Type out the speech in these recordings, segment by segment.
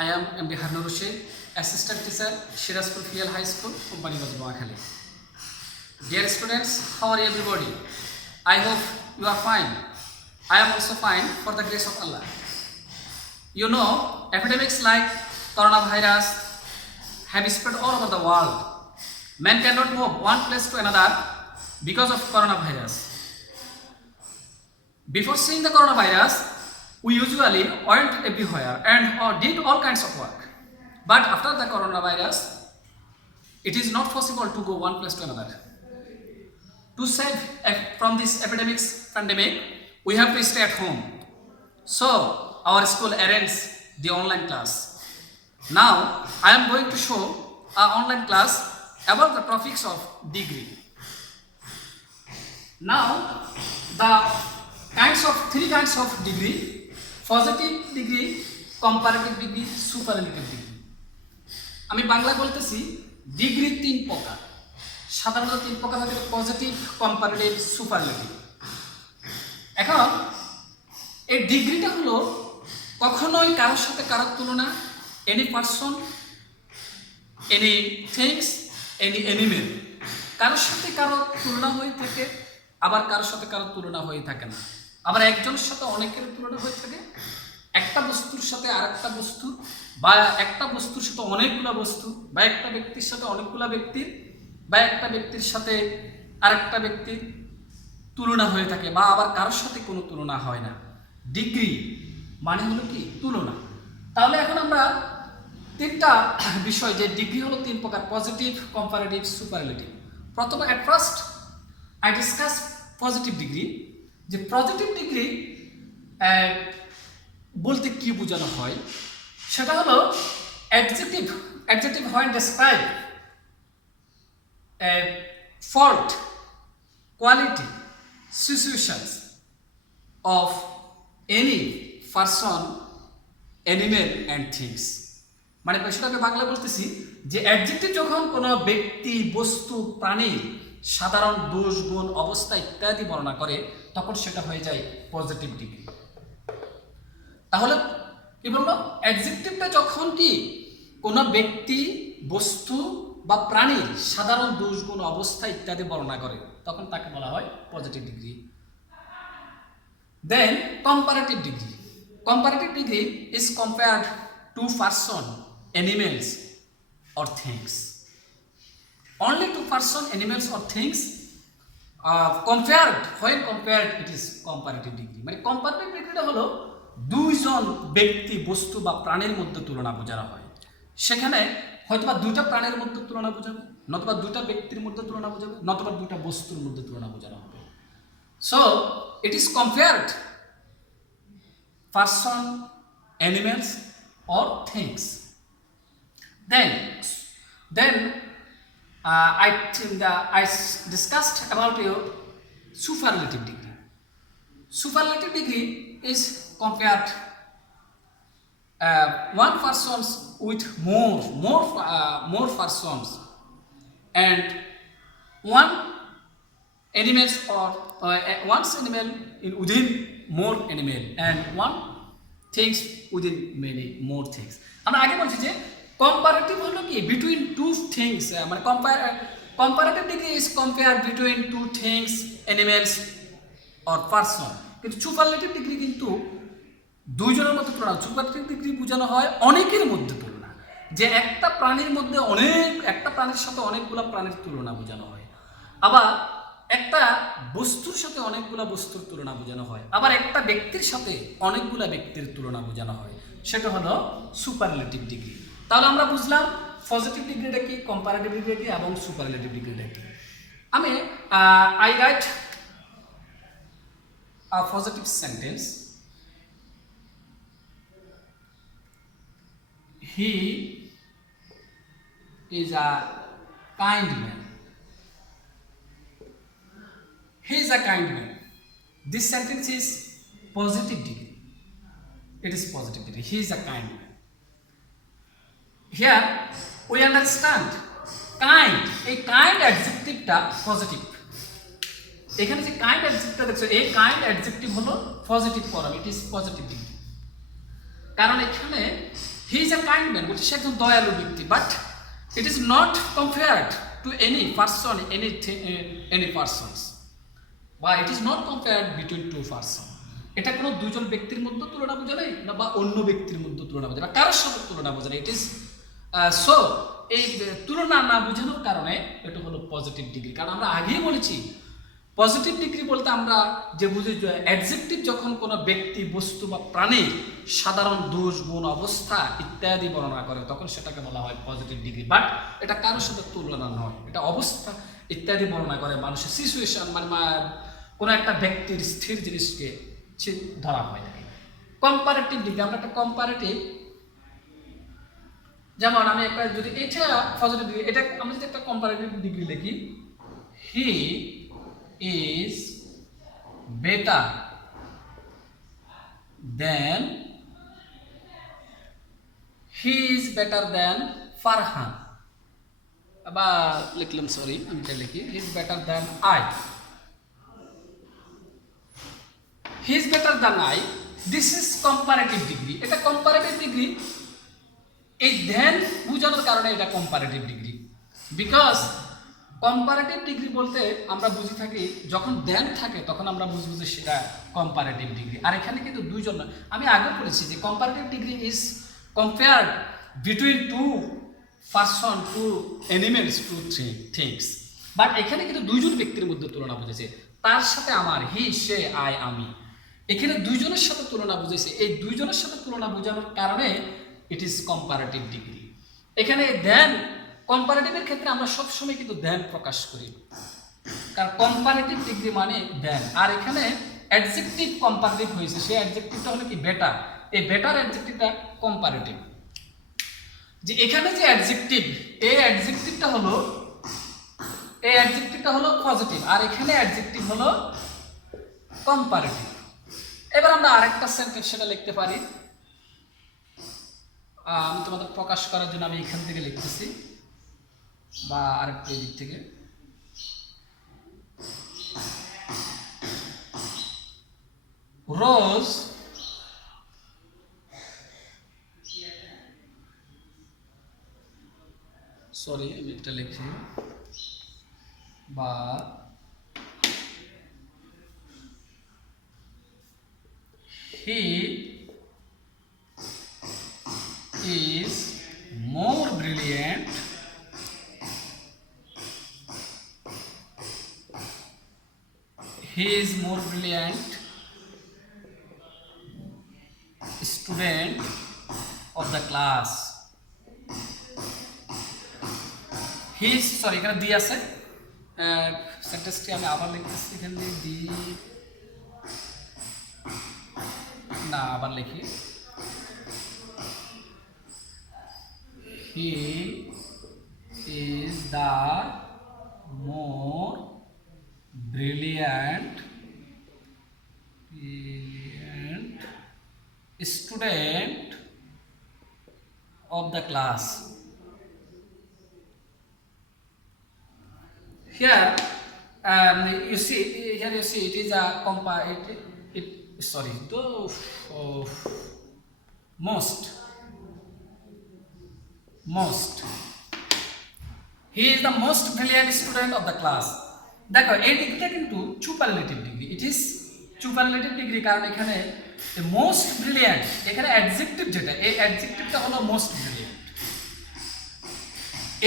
I am MD Harnoor Rashid, Assistant Teacher, Shirazpur Filial High School, Companyganj, Noakhali. Dear students, how are everybody? I hope you are fine. I am also fine for the grace of Allah. You know, epidemics like coronavirus have spread all over the world. Man cannot move one place to another because of coronavirus. Before seeing the coronavirus, we usually went everywhere and did all kinds of work. But after the coronavirus, it is not possible to go one place to another. To save from this pandemic, we have to stay at home. So, our school arranged the online class. Now, I am going to show an online class about the topics of degree. Now, the three kinds of degree: positive degree, comparative degree, superlative degree. আমি বাংলা বলতেছি degree তিন প্রকার। সাধারণত তিন প্রকার থাকে: positive, comparative, superlative. এখন এই ডিগ্রিটা হলো কখনোই কারোর সাথে কারোর তুলনা, any person, any things, any animal, কারোর সাথে কারোর তুলনা হয়ে থাকে, আবার কারোর সাথে কারোর তুলনা হয়ে থাকে না। আবার একজনের সাথে অনেকের তুলনা হয়ে থাকে, একটা বস্তুর সাথে আরেকটা বস্তু, বা একটা বস্তুর সাথে অনেকগুলো বস্তু, বা একটা ব্যক্তির সাথে অনেকগুলো ব্যক্তির, বা একটা ব্যক্তির সাথে আরেকটা ব্যক্তির তুলনা হয়ে থাকে, বা আবার কারোর সাথে কোনো তুলনা হয় না। ডিগ্রি মানে হলো কি? তুলনা। তাহলে এখন আমরা তিনটা বিষয়, যে ডিগ্রি হলো তিন প্রকার: পজিটিভ, কম্পারেটিভ, সুপারলেটিভ। প্রথমে at first I discuss positive degree. যে পজিটিভ ডিগ্রি বলতে কি বোঝানো হয়, সেটা হলো adjective when describe a fault, quality, situations of any person, animal and things. মানে বিষয়টাকে বাংলা বলতেছি যে অ্যাডজেক্টিভ যখন কোনো ব্যক্তি, বস্তু, প্রাণীর সাধারণ দোষ, গুণ, অবস্থা ইত্যাদি বর্ণনা করে, তখন সেটা হয়ে যায় পজিটিভ ডিগ্রি। তাহলে কি বলবো? অ্যাডজেক্টিভটা যখন কি কোনো ব্যক্তি, বস্তু বা প্রাণীর সাধারণ দোষ, গুণ, অবস্থা ইত্যাদি বর্ণনা করে, তখন তাকে বলা হয় positive degree. Then comparative degree. Comparative degree is compared to person, animals or things. Only to person, animals or things compared, when compared, it is comparative degree. মানে কম্পারেটিভ ডিগ্রিটা হলো দুইজন ব্যক্তি, বস্তু বা প্রাণীর মধ্যে তুলনা বোঝানো হয়। সেখানে হয়তোবা দুইটা প্রাণীর মধ্যে তুলনা বোঝাবে, নতুবা দুইটা ব্যক্তির মধ্যে তুলনা বোঝাবে, নতুবা দুইটা বস্তুর মধ্যে তুলনা বোঝানো হবে। So it is compared person, animals or things. Then I discussed about your superlative degree. Superlative degree is compared one persons with more persons, and one animals or one animal within more animal, and one things within many more things. আমরা আগে বলছি যে comparative হলো কি between two things, মানে comparative degree is compared between two things, animals or person. কিন্তু superlative degree কিন্তু দুইজনের মধ্যে তুলনা। সুপারলেটিভ ডিগ্রি বোঝানো হয় অনেকের মধ্যে তুলনা, যে একটা প্রাণীর মধ্যে একটা প্রাণীর সাথে অনেকগুলো প্রাণীর তুলনা বোঝানো হয়। আবার একটা বস্তুর সাথে অনেকগুলো বস্তুর তুলনা বোঝানো হয়। আবার একটা ব্যক্তির সাথে অনেকগুলো ব্যক্তির তুলনা বোঝানো হয়। সেটা হলো সুপারলেটিভ ডিগ্রি। তাহলে আমরা বুঝলাম পজিটিভ ডিগ্রিটা কি, কম্পারেটিভ ডিগ্রি কি, এবং সুপারলেটিভ ডিগ্রিটা কি। আমি I write a positive sentence: he is a kind man. He is a kind man. This sentence is positive degree. It is positive degree. He is a kind man. Here we understand kind. A kind adjective টা positive. এখানে যে kind অ্যাডজেক্টিভটা দেখছো, এই kind adjective হলো positive form, it is positive degree. কারণ এখানে he is a kind man, বলছে সে একজন দয়ালু ব্যক্তি, but it is not compared to any person, any persons, বা it is not compared between two person. এটা কোনো দুজন ব্যক্তির মধ্যে তুলনা বোঝায় না, বা অন্য ব্যক্তির মধ্যে তুলনা বোঝায়, বা কারোর সাথে তুলনা বোঝায়। ইট ইজ সো এই তুলনা না বোঝানোর কারণে এটা হলো পজিটিভ ডিগ্রি। কারণ আমরা আগেই বলেছি পজিটিভ ডিগ্রি বলতে আমরা যে বুঝি, অ্যাডজেক্টিভ যখন কোনো ব্যক্তি, বস্তু বা প্রাণীর সাধারণ দোষ, গুণ, অবস্থা ইত্যাদি বর্ণনা করে, তখন সেটাকে বলা হয় পজিটিভ ডিগ্রি। বাট এটা কারোর সাথে তুলনা নয়, এটা অবস্থা ইত্যাদি বর্ণনা করে, মানুষের সিচুয়েশন, মানে কোনো একটা ব্যক্তির স্থির জিনিসকে ধরা হয় থাকে। কম্পারেটিভ ডিগ্রি, আমরা একটা কম্পারেটিভ, যেমন আমি একটা যদি এটা পজিটিভ ডিগ্রি, এটা আমরা যদি একটা কম্পারেটিভ ডিগ্রি লিখি, he is better than, he is better than Farhan, আবার লিখলাম, সরি আমি এটা লিখি, he is better than I, he is better than I, this is comparative degree. এটা কম্পারেটিভ ডিগ্রি, এই ধ্যান বোঝানোর কারণে এটা comparative degree. Because comparative degree বলতে আমরা বুঝে থাকি, যখন ধ্যান থাকে তখন আমরা বুঝবো যে সেটা কম্পারেটিভ ডিগ্রি। আর এখানে কিন্তু দুইজন, আমি আগে বলেছি যে comparative degree is compared between two person, two animals, two things. But এখানে কিন্তু দুইজন ব্যক্তির মধ্যে তুলনা বুঝেছে, তার সাথে আমার, হি, সে, আই, আমি, এখানে দুইজনের সাথে তুলনা বুঝেছে। এই দুইজনের সাথে তুলনা বোঝানোর কারণে ইট ইজ কম্পারেটিভ ডিগ্রি। এখানে ধ্যান, কম্পারেটিভের ক্ষেত্রে আমরা সবসময় কিন্তু ধ্যান প্রকাশ করি, কারণ কম্পারেটিভ ডিগ্রি মানে ধ্যান। আর এখানে অ্যাডজেক্টিভ কম্পারেটিভ হয়েছে, সেই অ্যাডজেক্টিভটা হলো কি বেটার, এই বেটার অ্যাডজেক্টিভটা কম্পারেটিভ। যে এখানে যে অ্যাডজেক্টিভ, এই অ্যাডজেক্টিভটা হলো পজিটিভ, আর এখানে অ্যাডজেক্টিভ হলো কম্পারেটিভ। এবার আমরা আরেকটা সেন্টেন্স সেটা লিখতে পারি, আমি তোমাদের প্রকাশ করার জন্য আমি এখান থেকে লিখতেছি, বা আরেকটা দিক থেকে। রোজ সরি আমি এটা লিখছি, বা হি is more brilliant student of the class. He is, sorry এখানে দি আছে, সেন্টেন্সটি আমি আবার লিখতেছি, এখানে দি না, আবার লিখি, he is the more brilliant student of the class. Here you see it is a most he is the most brilliant student of the class. দেখো এই ডিগ্রিটা কিন্তু superlative degree, it is superlative degree, কারণ এখানে most brilliant, এখানে adjective যেটা, এই অ্যাডজেক্টিভটা হলো মোস্ট ব্রিলিয়ান্ট।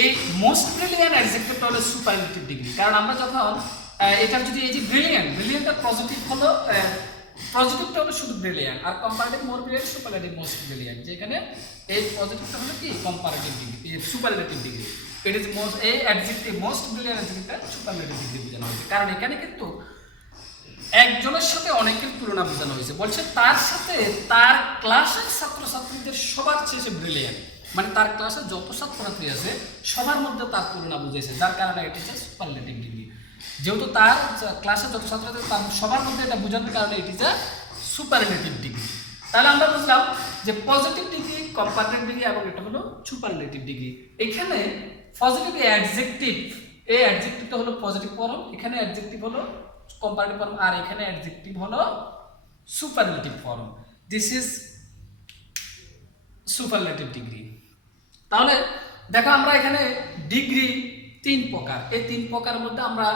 এই মোস্ট ব্রিলিয়ান্ট অ্যাডজেক্টিভটা হলো সুপারলেটিভ ডিগ্রি, কারণ আমরা যখন এটার যদি এই যে ব্রিলিয়ান্টটা পজিটিভ হলো, পজিটিভটা হলো শুধু ব্রিলিয়ান্ট, আর comparative more brilliant, superlative most brilliant, যেখানে এই পজিটিভটা হলো কি comparative degree, superlative degree. It is most, এই অ্যাডজেক্টিভ মোস্ট ব্রিলিয়ান্ট অ্যাডজেক্টিভটা সুপারলেটিভ ডিগ্রি বোঝানো হয়েছে, কারণ এখানে কিন্তু একজনের সাথে অনেকের তুলনা বোঝানো হয়েছে। বলছে তার সাথে তার ক্লাসের ছাত্রছাত্রীদের সবার চেয়ে সে ব্রিলিয়ান্ট, মানে তার ক্লাসে যত ছাত্রছাত্রী আছে সবার মধ্যে তার তুলনা বুঝেছে, যার কারণে এটি হচ্ছে সুপারলেটিভ ডিগ্রি। যেহেতু তার ক্লাসে যত ছাত্রছাত্রী তার সবার মধ্যে এটা বোঝানোর কারণে এটি হচ্ছে সুপারলেটিভ ডিগ্রি। তাহলে আমরা বুঝলাম যে পজিটিভ ডিগ্রি, কম্পারেটিভ ডিগ্রি এবং এটা হলো সুপারলেটিভ ডিগ্রি। এখানে পজিটিভ অ্যাডজেক্টিভ, এই অ্যাডজেক্টিভটা হলো পজিটিভ ফর্ম, এখানে অ্যাডজেক্টিভ হলো কম্পারেটিভ ফর্ম, আর এখানে অ্যাডজেক্টিভ হলো superlative form. This is superlative degree. তাহলে দেখো আমরা এখানে ডিগ্রি 3 প্রকার, এই 3 প্রকারের মধ্যে আমরা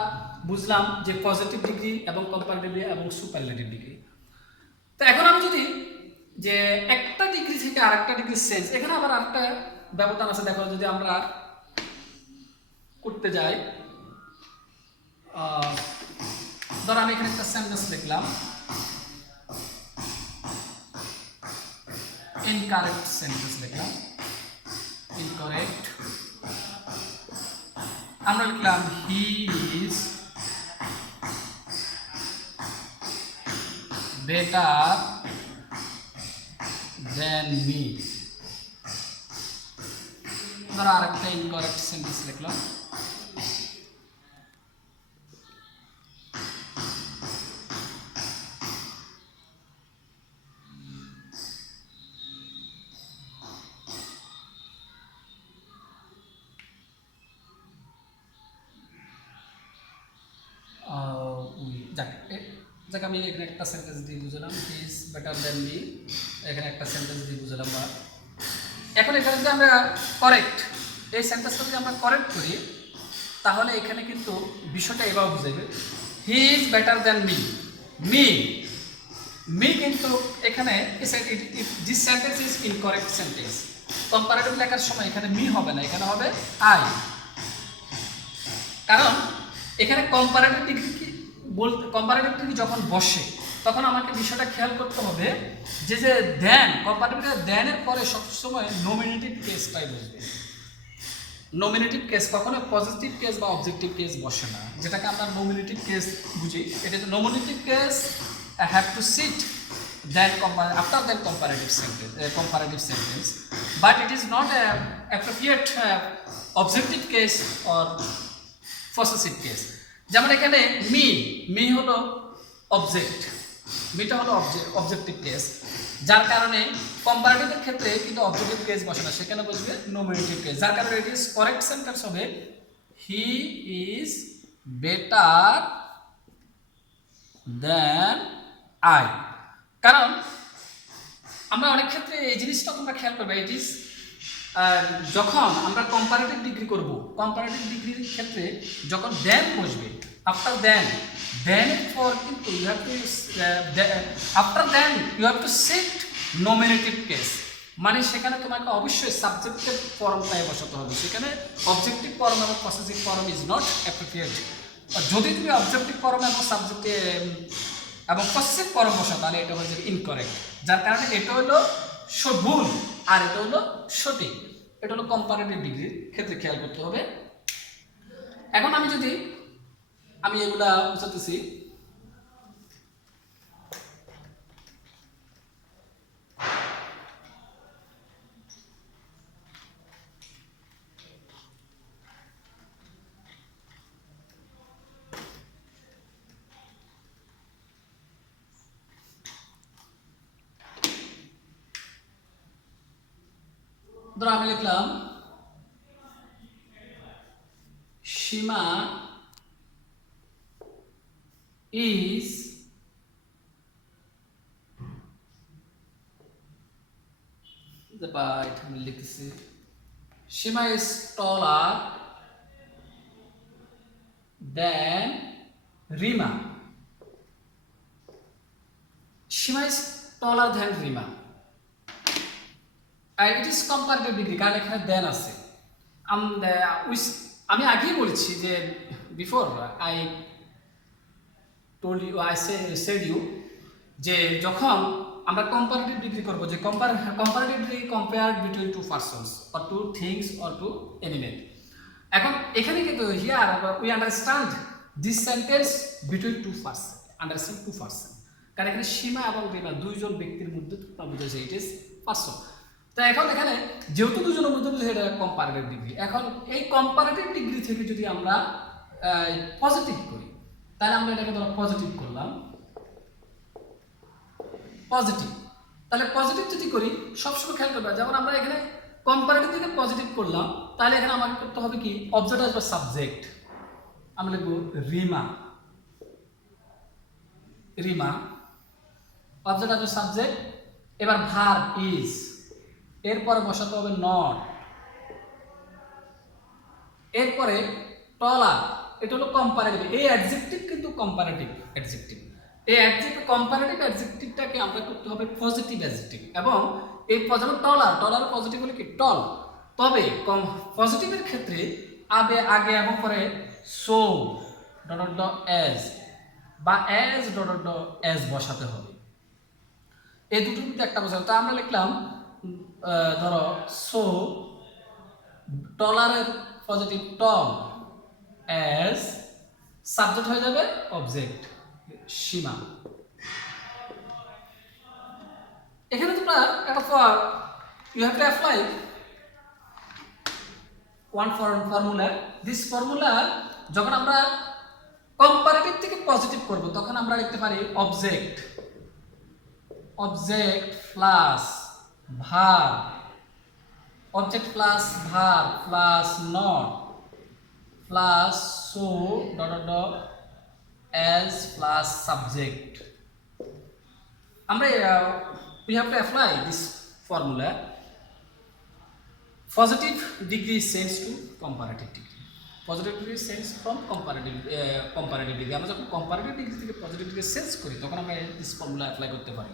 বুঝলাম যে পজিটিভ ডিগ্রি এবং কম্পারেটিভ ডিগ্রি এবং সুপারলেটিভ ডিগ্রি। তো এখন আমি যদি যে একটা ডিগ্রি থেকে আরেকটা ডিগ্রি চেঞ্জ, এখানে আবার আরেকটা ব্যবধান আছে। দেখো যদি আমরা করতে যাই, ধর আমি এখানে একটা সেন্টেন্স লিখলাম, ইনকারেক্ট সেন্টেন্স লিখলাম, ইনকারেক্ট। আমরা লিখলাম হি ইজ বেটার দেন মি। ধরো আরেকটা ইনকারেক্ট সেন্টেন্স লিখলাম, যাক আমি এখানে একটা সেন্টেন্স দিয়ে বুঝলাম হি ইজ বেটার দেন মি, এখানে একটা সেন্টেন্স দিয়ে বুঝলাম। বা এখন এখানে যদি আমরা কারেক্ট, এই সেন্টেন্সটা যদি আমরা কারেক্ট করি তাহলে এখানে কিন্তু বিষয়টা এভাবে বুঝাইবে, হি is better than me. Me me কিন্তু এখানে this sentence is incorrect sentence. Comparative লেখার সময় এখানে মি হবে না, এখানে হবে আই। কারণ এখানে কম্পারেটিভ ডিগ্রি কি বলতে, কম্পারেটিভ ডিগ্রি যখন বসে তখন আমাকে বিষয়টা খেয়াল করতে হবে যে যে দেন, কম্পারেটিভ দেনের পরে সবসময় নমিনেটিভ কেসটাই বসবে। নমিনেটিভ কেস কখনো পজিটিভ কেস বা অবজেক্টিভ কেস বসে না, যেটাকে আমরা নমিনেটিভ কেস বুঝি। এটা যে nominative case have to sit than after that comparative sentence, but it is not a appropriate objective case or possessive case. যেমন এখানে মি হলো অবজেক্ট, মিটা হলো অবজেক্টিভ কেস, যার কারণে কম্পারেটিভের ক্ষেত্রে কিন্তু অবজেক্টিভ কেস বসে না, সেখানে বসবে নমিনেটিভ কেস। যার কারণে ইট ইজ কারেক্ট সেন্টেন্স হবে he is better than I. কারণ আমরা অনেক ক্ষেত্রে এই জিনিসটা তোমরা খেয়াল করবে, ইট ইজ যখন আমরা কম্পারেটিভ ডিগ্রি করব, কম্পারেটিভ ডিগ্রির ক্ষেত্রে যখন দেন বসবে, আফটার দেন, দেনের পর কিন্তু you have to after than you have to sit nominative case. মানে সেখানে তোমাকে অবশ্যই সাবজেক্টিভ ফর্মটাই বসাতে হবে, সেখানে অবজেক্টিভ ফর্ম এবং possessive form is not appropriate. যদি তুমি অবজেক্টিভ ফর্ম এবং সাবজেক্টিভ এবং পসেসিভ ফর্ম বসাও তাহলে এটা হয়ে যাবে ইনকারেক্ট। যার কারণে এটা হলো ভুল আর এটা হলো সঠিক। এটা হলো কম্পারেটিভ ডিগ্রির ক্ষেত্রে খেয়াল করতে হবে। এখন আমি এগুলা বুঝাতেছি। ধরো আমি লিখলাম সীমা is আমি লিখতেছি Seema is taller than Rima. Seema is taller than Rima. It is comparative degree, কারণ এখানে দেন আছে। আমি আগেই বলেছি যে before I told you, I said you যে যখন আমরা কম্পারেটিভ ডিগ্রি করব, যে comparative degree compared between two persons or two things or two animal. এখন এখানে কিন্তু here we understand this sentence between two person, understand two person, কারণ এখানে সীমা এবং রিমা দুইজন ব্যক্তির মধ্যে বুঝেছে ইট ইজ পারসন। তো এখন এখানে যেহেতু দুজনের মধ্যে বুঝে এটা কম্পারেটিভ ডিগ্রি, এখন এই কম্পারেটিভ ডিগ্রি থেকে যদি আমরা পজিটিভ করি তাহলে আমরা এটাকে ধরো পজিটিভ করলাম, পজিটিভ। তাহলে পজিটিভ যদি করি সবসময় খেয়াল করবে, যেমন আমরা এখানে কম্পারেটিভ থেকে পজিটিভ করলাম, তাহলে এখানে আমাকে করতে হবে কি অবজেক্ট আসবে সাবজেক্ট, আমরা লিখবো রিমা, রিমা অবজেক্ট আসবে সাবজেক্ট। এবার ভার্ব ইজ, এরপরে বসাতে হবে নট, এরপরে টলার, এটা হলো কম্পারেটিভ। এই অ্যাডজেক্টিভ কিন্তু কম্পারেটিভ অ্যাডজেক্টিভ। এই কম্পারেটিভ অ্যাডজেক্টিভটাকে আমরা করতে হবে পজিটিভ অ্যাডজেক্টিভ, এবং এই যেমন টলার, টলার পজিটিভ হলে কি টল। তবে পজিটিভের ক্ষেত্রে আগে এবং পরে সো ডট ডট এজ বা এজ ডট ডট এজ বসাতে হবে। এই দুটোর মধ্যে একটা বসাতে। তো আমরা লিখলাম ধরো সো টলারের পজিটিভ টল, এজ সাবজেক্ট হয়ে যাবে অবজেক্ট সীমা। এখানে তোমরা একটা you have to apply one formula. This formula যখন আমরা কম্পারেটিভ থেকে পজিটিভ করব তখন আমরা লিখতে পারি object, object plus verb, object plus verb plus not plus so dot dot as plus subject. আমরা we have to apply this formula. Positive degree change to comparative degree, positive degree change from comparative degree। আমরা যখন comparative degree থেকে positive degree change করি তখন আমরা this formula apply করতে পারি।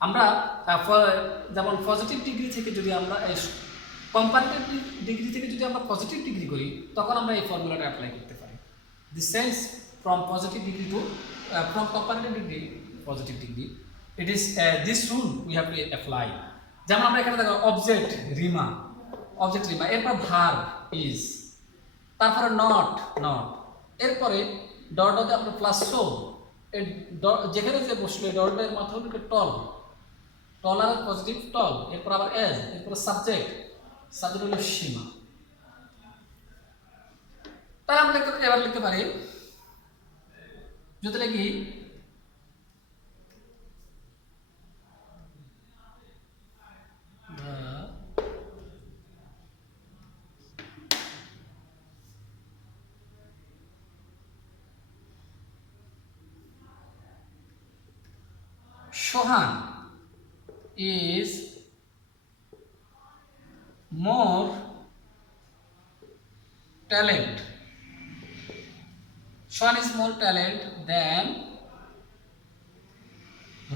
আমরা যেমন পজিটিভ ডিগ্রি থেকে যদি আমরা কম্পারেটিভ ডিগ্রি থেকে যদি আমরা পজিটিভ ডিগ্রি করি তখন আমরা এই ফর্মুলাটা অ্যাপ্লাই করতে পারি। This change from positive degree to from comparative degree positive degree, it is this rule we have to apply। যেমন আমরা এখানে দেখো অবজেক্ট রিমা, অবজেক্ট রিমা, এরপর ভার্ব ইজ, তারপরে নট, এরপরে ডট ডট আপনার প্লাস সো, যেখানে যে বসলো ডটের মাথা হলো টল, টলার পজিটিভ টল, এরপর আবার এজ, এরপর সাবজেক্ট হলো সীমা। তাহলে আমরা এবার লিখতে পারি যদি লিখি Sohan is more talent. Sohan is more talent than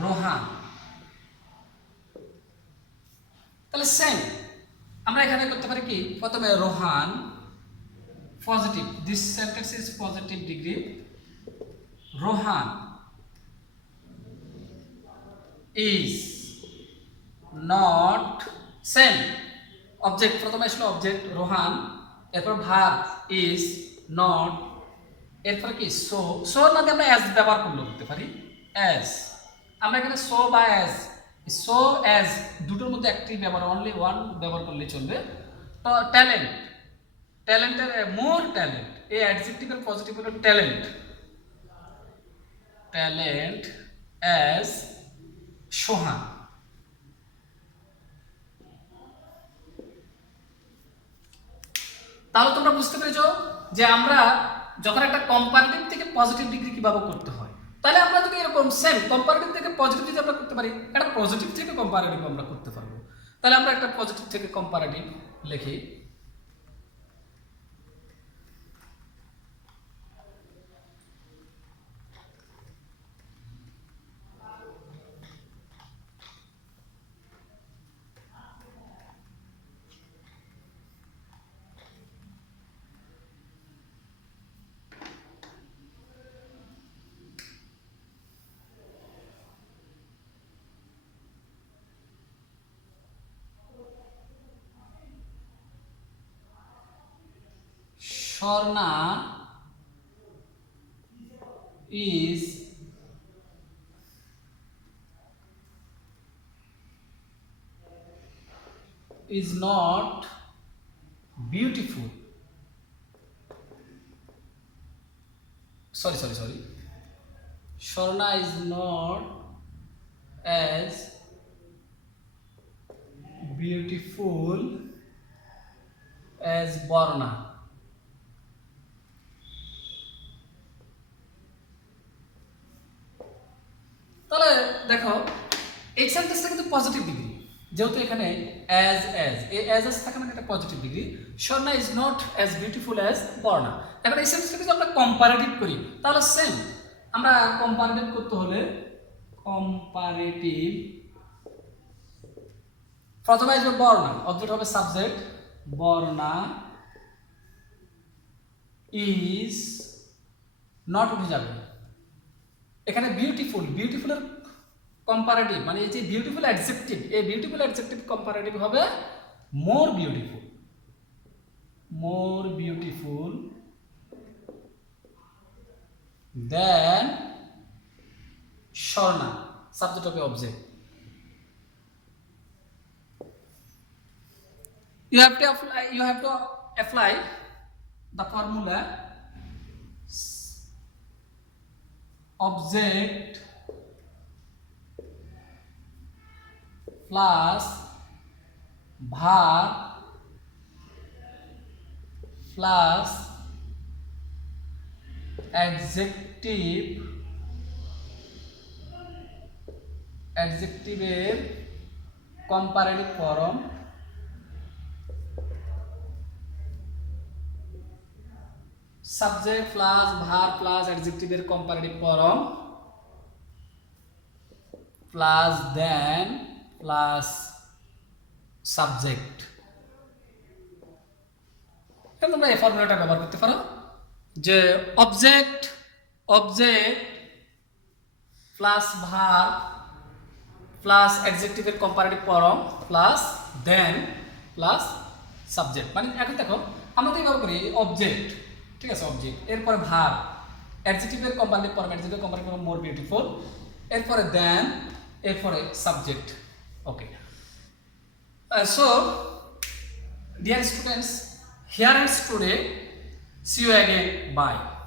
Rohan. তাহলে সেম আমরা এখানে করতে পারি কি, প্রথমে Rohan positive, this sentence is positive degree, Rohan is not same object, প্রথমে আসলো অবজেক্ট রোহান, এরপর ভার্ব is not, এরপর কি সো, সো না দিয়ে আমরা অ্যাজ ব্যবহার করতে পারি অ্যাজ। আমরা এখানে সো বা অ্যাজ, সো অ্যাজ দুটোর মধ্যে একটি ব্যবহার, অনলি ওয়ান ব্যবহার করলে চলবে। তো ট্যালেন্ট, ট্যালেন্টের মোর ট্যালেন্ট, এই অ্যাডজেক্টিভের পজিটিভ হলো ট্যালেন্ট, ট্যালেন্ট অ্যাজ সোহান। তাহলে তোমরা বুঝতে পেরেছো যে আমরা যখন একটা কম্পারেটিভ থেকে পজিটিভ ডিগ্রি কিভাবে করতে হয়। তাহলে আমরা যদি এরকম সেম কম্পারেটিভ থেকে পজিটিভ যদি আমরা করতে পারি, একটা পজিটিভ থেকে কম্পারেটিভ আমরা করতে পারবো। তাহলে আমরা একটা পজিটিভ থেকে কম্পারেটিভ লিখি, Swarna is not beautiful, sorry Sharna is not as beautiful as Barna। তাহলে দেখো এই সেন্টেন্সটা কিন্তু পজিটিভ ডিগ্রি, যেহেতু এখানে অ্যাজ এই অ্যাজ থাকে মানে একটা positive degree. Swarna is not as beautiful as Barna. এখন এই সেন্সটাকে যদি আমরা কম্পারেটিভ করি তাহলে সেম। আমরা কম্পারেটিভ করতে হলে কম্পারেটিভ প্রথমে আসবে বর্ণা, অবজেক্ট হবে সাবজেক্ট, বর্ণা ইজ নট উঠে যাবে। এখানে বিউটিফুলের কম্পারেটিভ মানে এই যে বিউটিফুল অ্যাডজেক্টিভ, এই বিউটিফুল অ্যাডজেক্টিভ কম্পারেটিভ হবে মোর বিউটিফুল দেন স্বর্ণা, সাবজেক্ট হবে object. You have to apply the formula object plus verb plus adjectiveর comparative form subject plus verb plus অ্যাডজেক্টিভের comparative form plus then plus subject. তোমরা এই ফর্মুলাটা ব্যবহার করতে পারো যে অবজেক্ট প্লাস ভার্ব প্লাস অ্যাডজেক্টিভের comparative form plus then plus subject. মানে এখন দেখো আমরা তো এইভাবে করি অবজেক্ট, ঠিক আছে, অবজেক্ট, এরপরে ভার্ব, অ্যাডজেক্টিভের কম্পারেটিভ ফর্ম, অ্যাডজেক্টিভের কম্পারেটিভ ফর্ম মোর বিউটিফুল, এরপরে দেন, এরপরে subject. Okay, so dear students, here ends today. See you again. Bye.